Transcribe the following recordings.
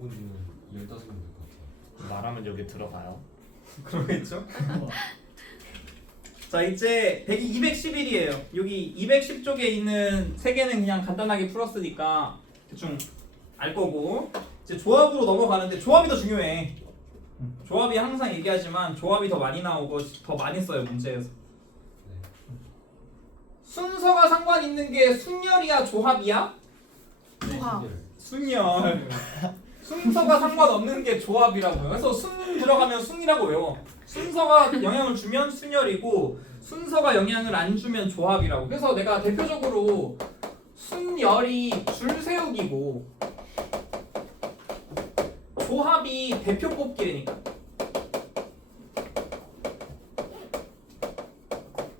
5분이면 15명 될 것 같아요. 말하면 여기 들어가요. 그러겠죠? 자 이제 211이에요. 여기 210쪽에 있는 세 개는 그냥 간단하게 풀었으니까 대충 알 거고 이제 조합으로 넘어가는데 조합이 더 중요해. 조합이 항상 얘기하지만 조합이 더 많이 나오고 더 많이 써요 문제에서. 순서가 상관 있는 게 순열이야 조합이야? 조합. 순열. 순서가 상관없는 게 조합이라고요. 그래서 순 들어가면 순이라고 외워. 순서가 영향을 주면 순열이고 순서가 영향을 안 주면 조합이라고. 그래서 내가 대표적으로 순열이 줄 세우기고 조합이 대표 뽑기라니까.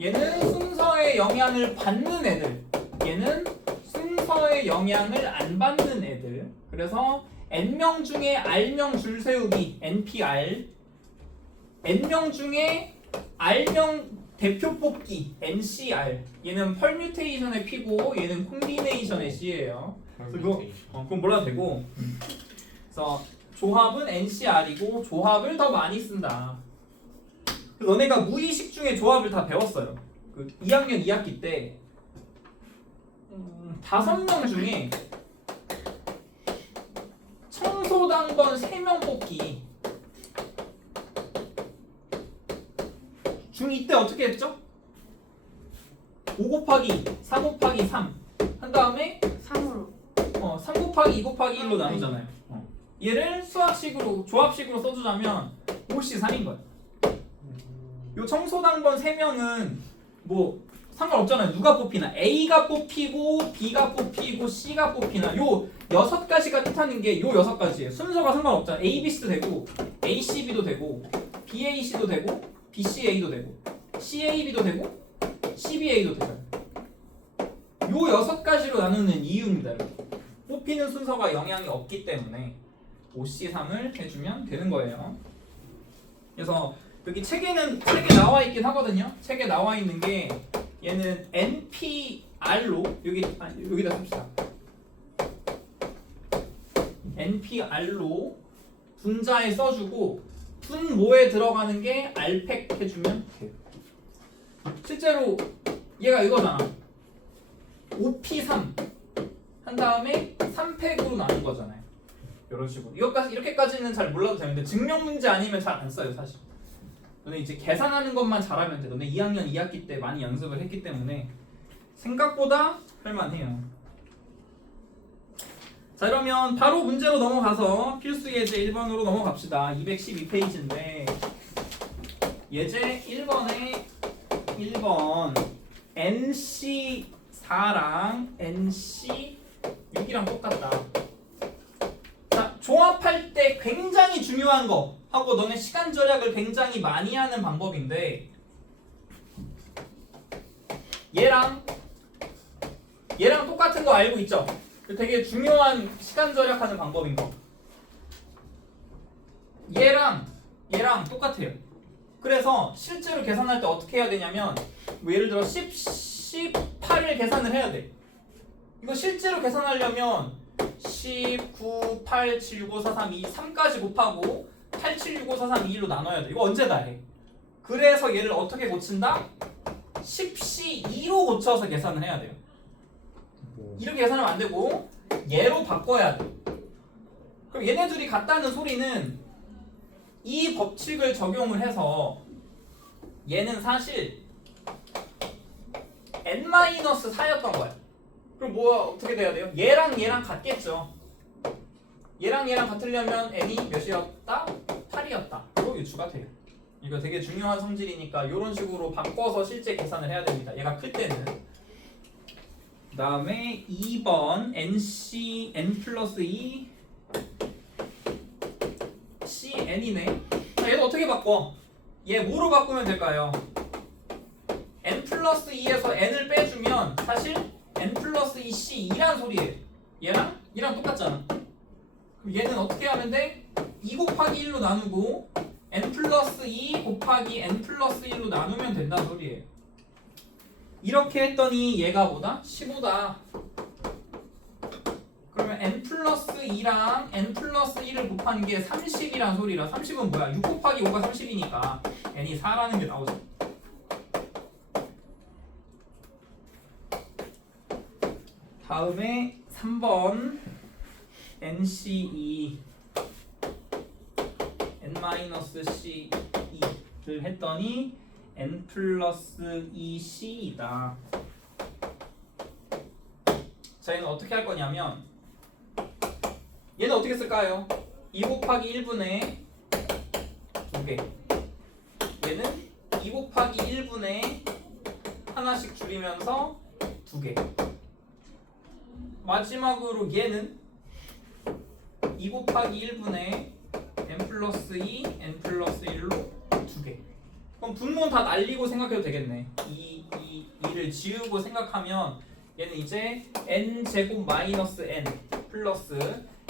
얘는 순서의 영향을 받는 애들, 얘는 순서의 영향을 안 받는 애들. 그래서 n명 중에 r명 줄 세우기 npr, n명 중에 r명 대표 뽑기 ncr. 얘는 펄뮤테이션의 p고 얘는 콤비네이션의 c예요. 그럼 몰라도 되고. 그래서 조합은 ncr이고 조합을 더 많이 쓴다. 너네가 무의식 중에 조합을 다 배웠어요. 그 2학년 2학기 때 5명 중에 청소당번 3명 뽑기. 중2 때 어떻게 했죠? 5 곱하기 4 곱하기 3 한 다음에 3으로 3 곱하기 2 곱하기 1로 나누잖아요. 얘를 수학식으로 조합식으로 써주자면 5C3인 거예요. 요 청소당번 3명은 뭐 상관없잖아요. 누가 뽑히나 A가 뽑히고 B가 뽑히고 C가 뽑히나 요 6가지가 뜻하는 게 요 6가지예요. 순서가 상관없잖아요. A, B, C도 되고 A, C, B도 되고 B, A, C도 되고 B, C, A도 되고 C, A, B도 되고 C, B, A도 되죠. 요 6가지로 나누는 이유입니다. 뽑히는 순서가 영향이 없기 때문에 5C3을 해주면 되는 거예요. 그래서 여기 책에 나와 있긴 하거든요. 책에 나와 있는 게 얘는 NPR로 여기다 씁시다. NPR로 분자에 써주고 분모에 들어가는 게 R팩 해주면 돼요. 실제로 얘가 이거잖아. 5P3 한 다음에 3팩으로 나눈 거잖아요. 이런 식으로. 이렇게까지는 잘 몰라도 되는데 증명 문제 아니면 잘 안 써요 사실. 너네 이제 계산하는 것만 잘하면 돼. 너네 2학년 2학기 때 많이 연습을 했기 때문에 생각보다 할만해요. 자 그러면 바로 문제로 넘어가서 필수 예제 1번으로 넘어갑시다. 212페이지인데 예제 1번에 1번 NC4랑 NC6이랑 똑같다. 자 조합할 때 굉장히 중요한 거 하고 너네 시간 절약을 굉장히 많이 하는 방법인데 얘랑 똑같은 거 알고 있죠? 되게 중요한 시간 절약하는 방법인 거. 얘랑 똑같아요. 그래서 실제로 계산할 때 어떻게 해야 되냐면 뭐 예를 들어 18을 계산을 해야 돼. 이거 실제로 계산하려면 10, 9, 8, 7, 6, 5, 4, 3, 2, 3까지 곱하고 8, 7, 6, 5, 4, 3, 2, 1로 나눠야 돼. 이거 언제 다 해? 그래서 얘를 어떻게 고친다? 10C2로 고쳐서 계산을 해야 돼요. 이렇게 계산하면 안 되고 얘로 바꿔야 돼. 그럼 얘네 둘이 같다는 소리는 이 법칙을 적용을 해서 얘는 사실 n-4였던 거야. 그럼 뭐 어떻게 돼야 돼요? 얘랑 같겠죠. 얘랑 같으려면 n이 몇이었다? 8이었다. 이거 유추가 돼요. 이거 되게 중요한 성질이니까 이런 식으로 바꿔서 실제 계산을 해야 됩니다. 얘가 클 때는. 그 다음에 2번 NC n 플러스 2 CN이네. 자 얘도 어떻게 바꿔? 얘 뭐로 바꾸면 될까요? n 플러스 2에서 n을 빼주면 사실 n 플러스 2C2란 소리예요. 얘랑 똑같잖아. 그럼 얘는 어떻게 하면 돼? 2 곱하기 1로 나누고 n 플러스 2 곱하기 n 플러스 1로 나누면 된다는 소리예요. 이렇게 했더니 얘가 뭐다? 15다. 그러면 n 플러스 2랑 n 플러스 1을 곱하는 게 30이란 소리라 30은 뭐야? 6 곱하기 5가 30이니까 n이 4라는 게 나오죠. 다음에 3번 NC2 n-C2를 했더니 n 플러스 2C이다. 자, 얘는 어떻게 할 거냐면 얘는 어떻게 쓸까요? 2 곱하기 1분의 2개. 얘는 2 곱하기 1분의 하나씩 줄이면서 2개. 마지막으로 얘는 2 곱하기 1분의 n 플러스 2, n 플러스 1로 2개. 그럼 분모는 다 날리고 생각해도 되겠네. 2를 지우고 생각하면 얘는 이제 n 제곱 마이너스 n 플러스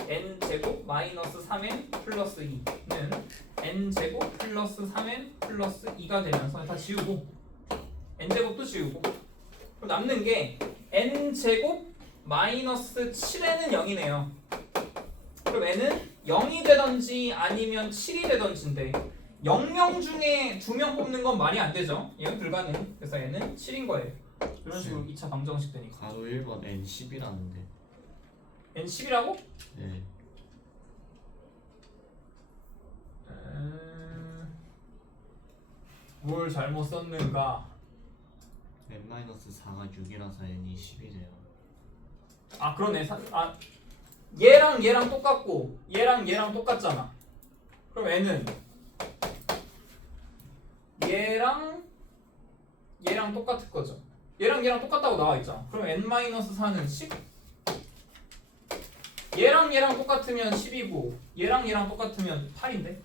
n 제곱 마이너스 3n 플러스 2는 n 제곱 플러스 3n 플러스 2가 되면서 다 지우고 n 제곱도 지우고 그럼 남는 게 n 제곱 마이너스 7n은 0이네요. 그럼 n은 0이 되던지 아니면 7이 되던지인데 0명 중에 2명 뽑는 건 말이 안 되죠. 얘는 불가능. 그래서 얘는 7인 거예요. 이런 식으로 2차 방정식 되니까. 가로 1번 N10이라는데. n 10이라고? 네. 뭘 잘못 썼는가? N-4가 6이라서 N이 10이래요. 아 그러네. 얘랑 얘랑 똑같고 얘랑 얘랑 똑같잖아. 그럼 n은 얘랑 얘랑 똑같을 거죠. 얘랑 얘랑 똑같다고 나와 있잖아. 그럼 n-4는 10? 얘랑 얘랑 똑같으면 10이고 얘랑 얘랑 똑같으면 8인데?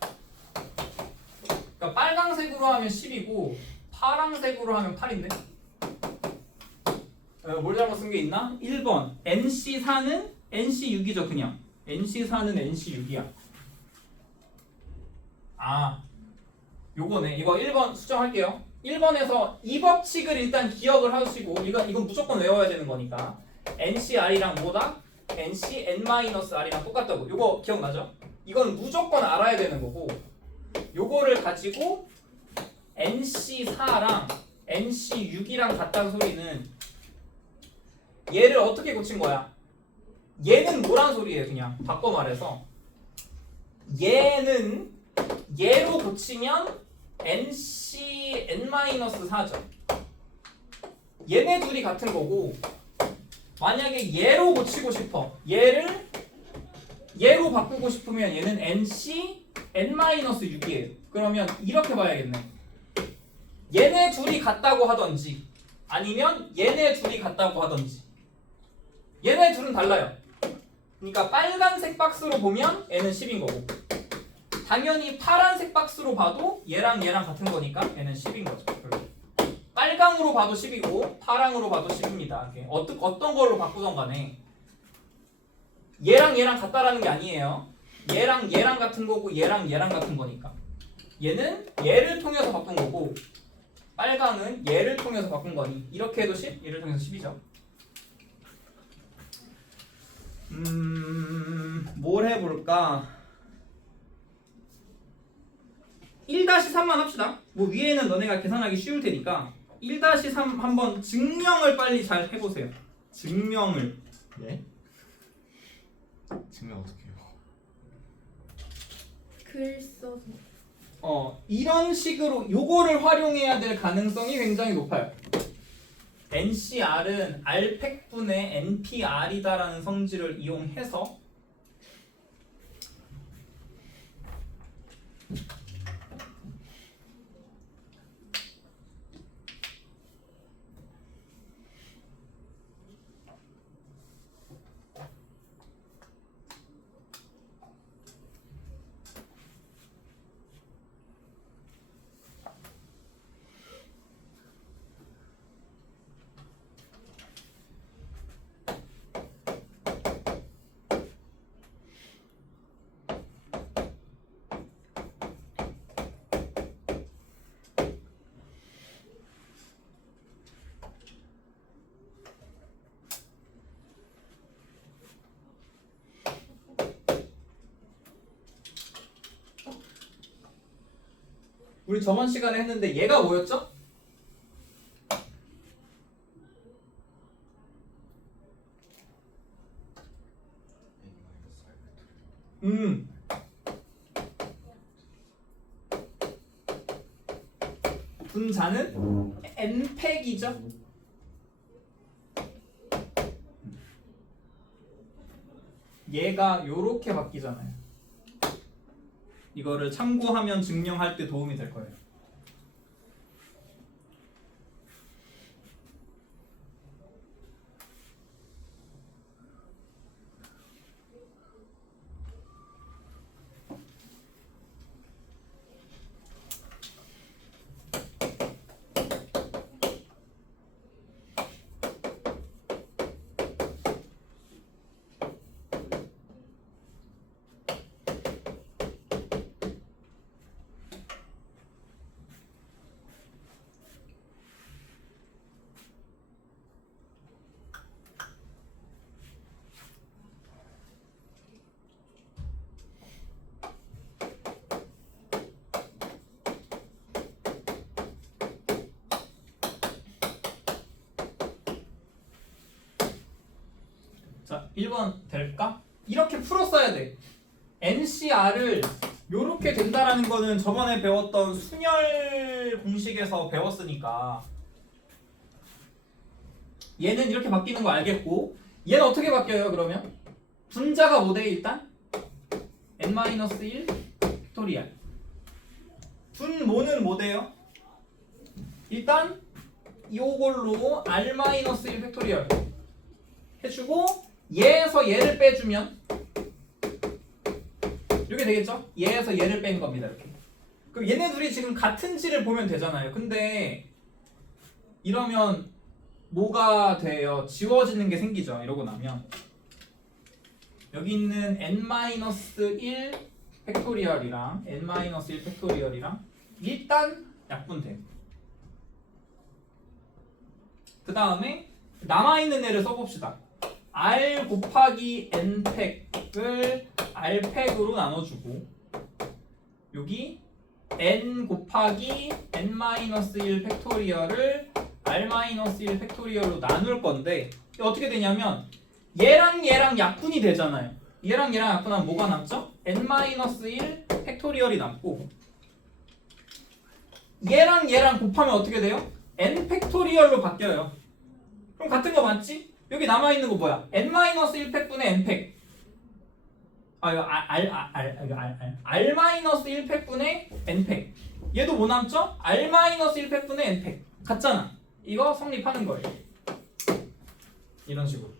그러니까 빨강색으로 하면 10이고 파랑색으로 하면 8인데? 뭘 잘못 쓴 게 있나? 1번 NC4는 NC6이죠. 그냥 NC4는 NC6이야. 아 요거네. 이거 1번 수정할게요. 1번에서 이 법칙을 일단 기억을 하시고 이건 무조건 외워야 되는 거니까 NCR이랑 뭐다? NCN-R이랑 똑같다고. 요거 기억나죠? 이건 무조건 알아야 되는 거고 요거를 가지고 NC4랑 NC6이랑 같다는 소리는 얘를 어떻게 고친 거야? 얘는 뭐란 소리예요? 그냥 바꿔 말해서 얘는 얘로 고치면 NCN-4죠. 얘네 둘이 같은 거고 만약에 얘로 고치고 싶어. 얘를 얘로 바꾸고 싶으면 얘는 NCN-6이에요. 그러면 이렇게 봐야겠네. 얘네 둘이 같다고 하던지 아니면 얘네 둘이 같다고 하던지. 얘네 둘은 달라요. 그러니까 빨간색 박스로 보면 얘는 10인 거고 당연히 파란색 박스로 봐도 얘랑 얘랑 같은 거니까 얘는 10인 거죠. 빨강으로 봐도 10이고 파랑으로 봐도 10입니다. 어떤 걸로 바꾸던 간에 얘랑 얘랑 같다라는 게 아니에요. 얘랑 얘랑 같은 거고 얘랑 얘랑 같은 거니까 얘는 얘를 통해서 바꾼 거고 빨강은 얘를 통해서 바꾼 거니 이렇게 해도 10? 얘를 통해서 10이죠. 뭘 해볼까? 1-3만 합시다. 뭐 위에는 너네가 계산하기 쉬울 테니까 1-3 한번 증명을 빨리 잘 해보세요. 증명을. 네? 증명 어떻게 해요? 글 써서. 이런 식으로 요거를 활용해야 될 가능성이 굉장히 높아요. NCR은 R팩분의 NPR이다라는 성질을 이용해서 우리 저번 시간에 했는데 얘가 뭐였죠? 분자는 n팩이죠. 얘가 요렇게 바뀌잖아요. 이거를 참고하면 증명할 때 도움이 될 거예요. 자, 1번 될까? 이렇게 풀었어야 돼. NCR을 요렇게 된다라는 거는 저번에 배웠던 순열 공식에서 배웠으니까 얘는 이렇게 바뀌는 거 알겠고, 얘는 어떻게 바뀌어요 그러면? 분자가 뭐 돼 일단? n-1 팩토리얼. 분모는 뭐 돼요? 일단 요걸로 r-1 팩토리얼 해주고, 얘에서 얘를 빼주면 이렇게 되겠죠? 얘에서 얘를 뺀 겁니다. 이렇게. 그럼 얘네 둘이 지금 같은지를 보면 되잖아요. 근데 이러면 뭐가 돼요? 지워지는 게 생기죠. 이러고 나면 여기 있는 n-1 팩토리얼이랑 n-1 팩토리얼이랑 일단 약분돼요. 그 다음에 남아있는 애를 써봅시다. r 곱하기 n팩을 r팩으로 나눠주고, 여기 n 곱하기 n-1 팩토리얼을 r-1 팩토리얼로 나눌 건데, 어떻게 되냐면 얘랑 얘랑 약분이 되잖아요. 얘랑 얘랑 약분하면 뭐가 남죠? n-1 팩토리얼이 남고, 얘랑 얘랑 곱하면 어떻게 돼요? n 팩토리얼로 바뀌어요. 그럼 같은 거 맞지? 여기 남아있는 거 뭐야? n-1 팩분의 n팩. 이거 r-1 팩분의 n팩. 얘도 뭐 남죠? r-1 팩분의 n팩. 같잖아. 이거 성립하는 거예요. 이런 식으로.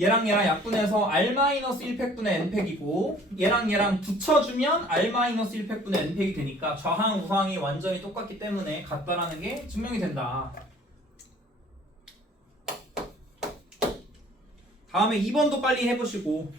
얘랑 얘랑 약분해서 r-1 팩분의 n팩이고, 얘랑 얘랑 붙여주면 r-1 팩분의 n팩이 되니까 좌항 우항이 완전히 똑같기 때문에 같다라는 게 증명이 된다. 다음에 2번도 빨리 해보시고,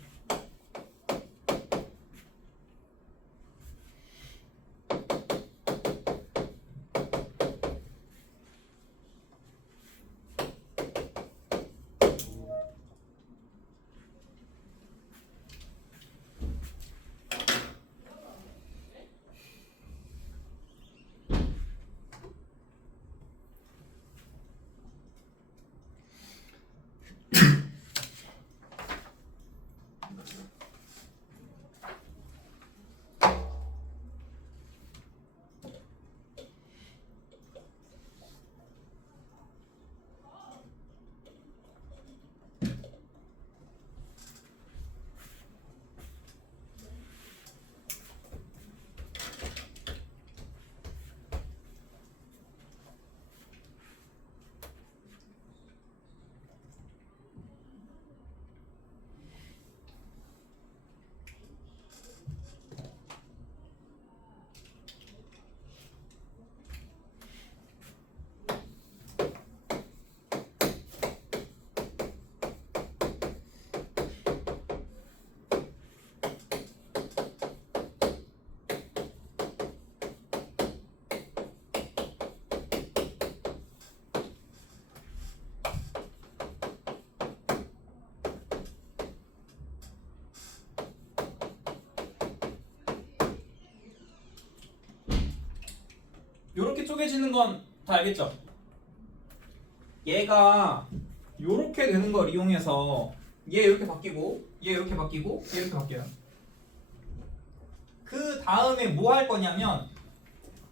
요렇게 쪼개지는 건 다 알겠죠? 얘가 요렇게 되는 걸 이용해서 얘 이렇게 바뀌고 얘 이렇게 바뀌고 얘 이렇게 바뀌어요. 그 다음에 뭐 할 거냐면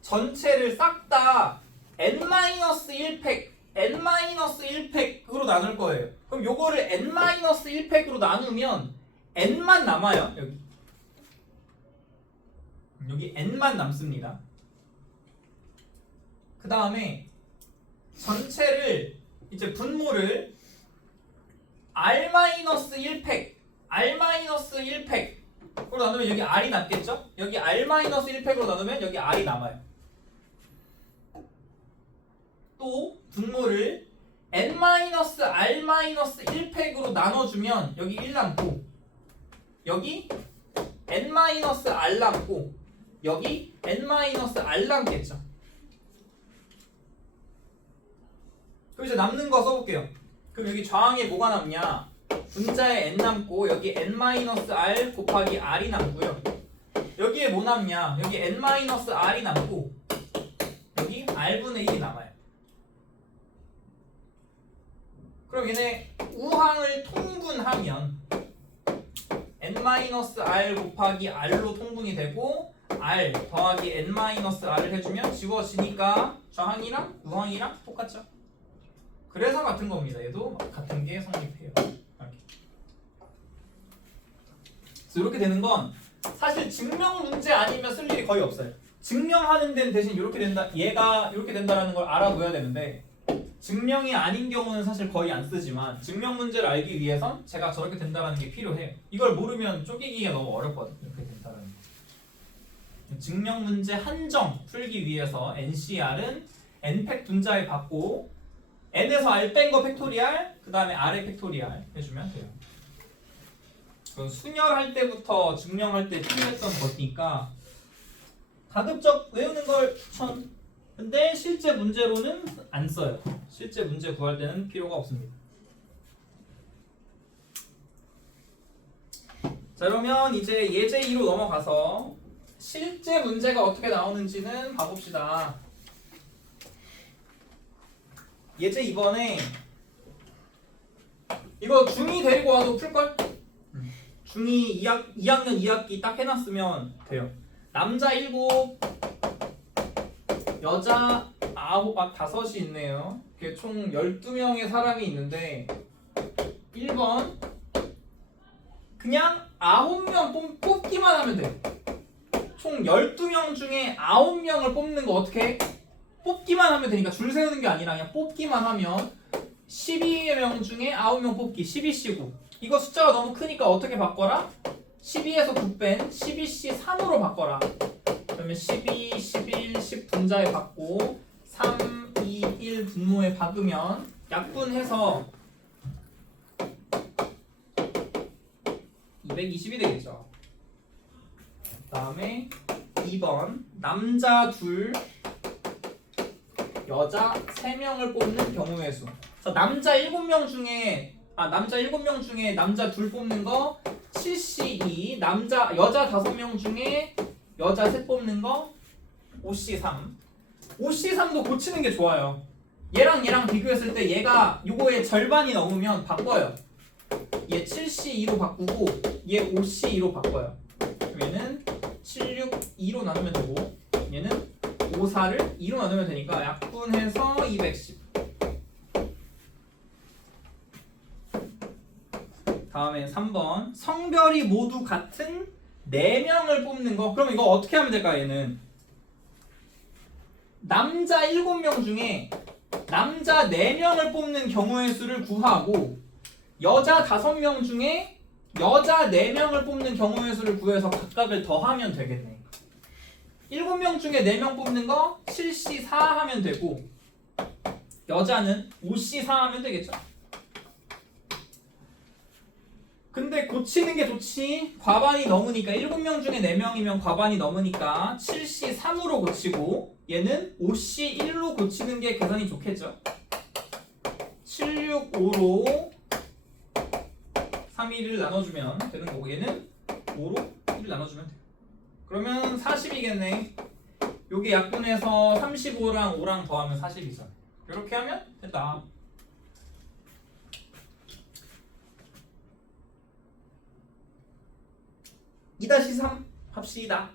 전체를 싹 다 n-1팩 n-1팩으로 나눌 거예요. 그럼 요거를 n-1팩으로 나누면 n만 남아요. 여기 n만 남습니다. 그 다음에 전체를 이제 분모를 r-1팩 r-1팩으로 나누면 여기 r이 남겠죠? 여기 r-1팩으로 나누면 여기 r이 남아요. 또 분모를 n-r-1팩으로 나눠주면 여기 1 남고 여기 n-r 남고 여기 n-r 남겠죠. 그럼 이제 남는 거 써볼게요. 그럼 여기 좌항에 뭐가 남냐? 분자에 n 남고 여기 n-r 곱하기 r이 남고요. 여기에 뭐 남냐? 여기 n-r이 남고 여기 r분의 1이 남아요. 그럼 얘네 우항을 통분하면 n-r 곱하기 r로 통분이 되고 r 더하기 n-r을 해주면 지워지니까 좌항이랑 우항이랑 똑같죠? 그래서 같은 겁니다. 얘도 같은 게 성립해요. 이렇게. 그래서 이렇게 되는 건 사실 증명 문제 아니면 쓸 일이 거의 없어요. 증명하는 데는 대신 이렇게 된다, 얘가 이렇게 된다라는 걸 알아둬야 되는데 증명이 아닌 경우는 사실 거의 안 쓰지만 증명 문제를 알기 위해선 제가 저렇게 된다라는 게 필요해요. 이걸 모르면 쪼개기가 너무 어렵거든요. 이렇게 된다라는 거. 증명 문제 한정 풀기 위해서 NCR은 n팩 분자에 받고 n에서 r 뺀 거 팩토리알, 그 다음에 r의 팩토리알 해주면 돼요. 순열할 때부터 증명할 때 필요했던 거니까 가급적 외우는 걸 추천. 근데 실제 문제로는 안 써요. 실제 문제 구할 때는 필요가 없습니다. 자, 그러면 이제 예제 2로 넘어가서 실제 문제가 어떻게 나오는지는 봐봅시다. 예제 2번에 이거 중2 데리고 와도 풀걸? 중2 2학년 2학기 딱 해놨으면 돼요. 남자 7, 여자 9, 5이 있네요. 총 12명의 사람이 있는데 1번 그냥 9명 뽑기만 하면 돼. 총 12명 중에 9명을 뽑는 거 어떻게 해? 뽑기만 하면 되니까 줄 세우는 게 아니라 그냥 뽑기만 하면 12명 중에 9명 뽑기 12C9. 이거 숫자가 너무 크니까 어떻게 바꿔라? 12에서 9 뺀 12C3으로 바꿔라. 그러면 12, 11, 10 분자에 받고 3, 2, 1 분모에 박으면 약분해서 220이 되겠죠. 그 다음에 2번 남자 2, 여자 3명을 뽑는 경우의 수. 남자 7명 중에 남자 2 뽑는 거 7C2, 여자 5명 중에 여자 3 뽑는 거 5C3. 5C3도 고치는 게 좋아요. 얘랑 비교했을 때 얘가 요거의 절반이 넘으면 바꿔요. 얘 7C2로 바꾸고 얘 5C2로 바꿔요. 그럼 얘는 762로 나누면 되고 얘는 54를 2로 나누면 되니까 약분해서 210. 다음에 3번 성별이 모두 같은 4명을 뽑는 거. 그럼 이거 어떻게 하면 될까? 얘는 남자 7명 중에 남자 4명을 뽑는 경우의 수를 구하고 여자 5명 중에 여자 4명을 뽑는 경우의 수를 구해서 각각을 더하면 되겠네. 7명 중에 4명 뽑는 거 7C4 하면 되고 여자는 5C4 하면 되겠죠. 근데 고치는 게 좋지. 과반이 넘으니까 7명 중에 4명이면 과반이 넘으니까 7C3으로 고치고 얘는 5C1로 고치는 게 계산이 좋겠죠. 765로 3, 1을 나눠주면 되는 거고 얘는 5로 1을 나눠주면 돼요. 그러면 40이겠네. 요게 약분해서 35랑 5랑 더하면 40이잖아. 이렇게 하면 됐다. 2-3 합시다.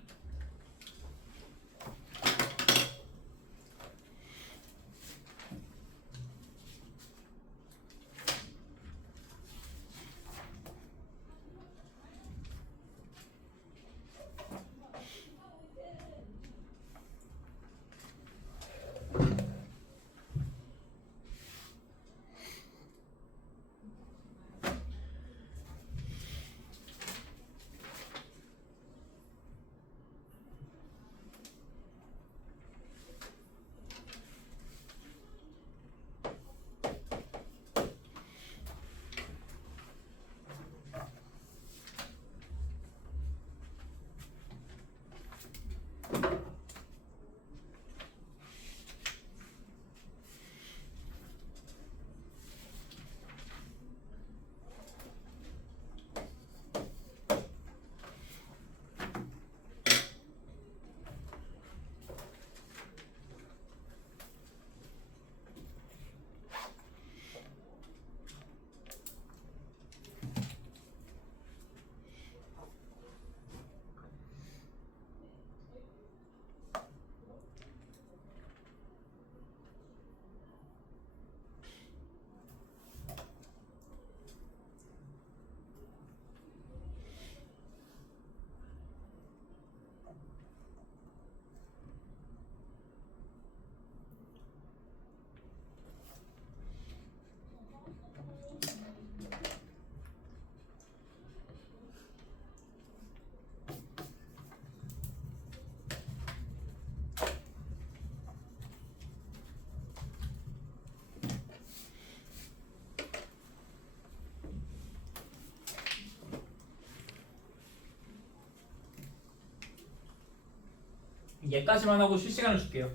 얘까지만 하고 쉴 시간을 줄게요.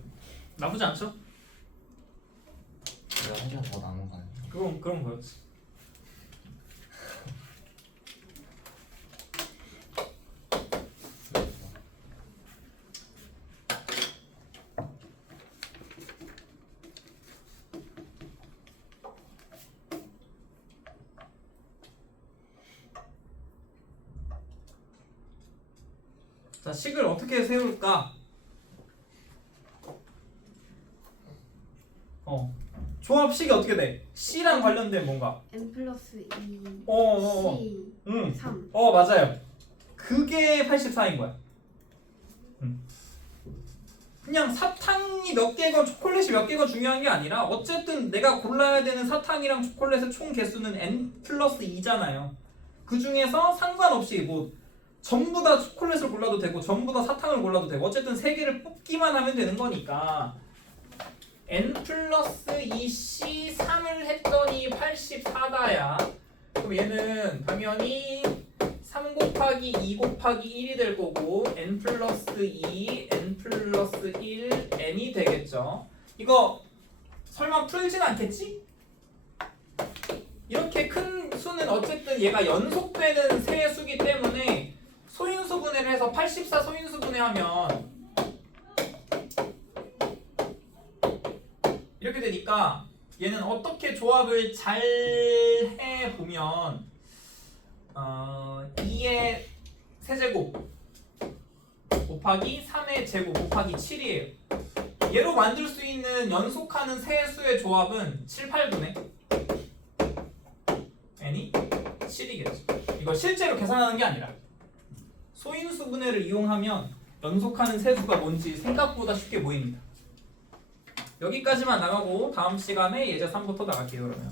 나쁘지 않죠? 내가 한 시간 더 남은 거 아니야? 그럼 뭐였지? 자, 식을 어떻게 세울까? 조합식이 어떻게 돼? C랑 관련된 뭔가. n 플러스 2 C 응. 3 맞아요. 그게 84인 거야. 그냥 사탕이 몇 개건 초콜릿이 몇 개건 중요한 게 아니라 어쨌든 내가 골라야 되는 사탕이랑 초콜릿의 총 개수는 n 플러스 2잖아요. 그 중에서 상관없이 뭐 전부 다 초콜릿을 골라도 되고 전부 다 사탕을 골라도 되고 어쨌든 세 개를 뽑기만 하면 되는 거니까 n 플러스 2c 3을 했더니 84다야. 그럼 얘는 당연히 3 곱하기 2 곱하기 1이 될 거고 n 플러스 2, n 플러스 1, n이 되겠죠. 이거 설마 풀진 않겠지? 이렇게 큰 수는 어쨌든 얘가 연속되는 세 수기 때문에 소인수분해를 해서 84 소인수분해하면 이렇게 되니까 얘는 어떻게 조합을 잘 해보면 2의 세제곱 곱하기 3의 제곱 곱하기 7이에요. 얘로 만들 수 있는 연속하는 세 수의 조합은 7, 8분의 n이 7이겠죠. 이거 실제로 계산하는 게 아니라 소인수분해를 이용하면 연속하는 세수가 뭔지 생각보다 쉽게 보입니다. 여기까지만 나가고 다음 시간에 예제 3부터 나갈게요. 그러면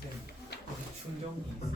쌤, 여기 충격이 있어.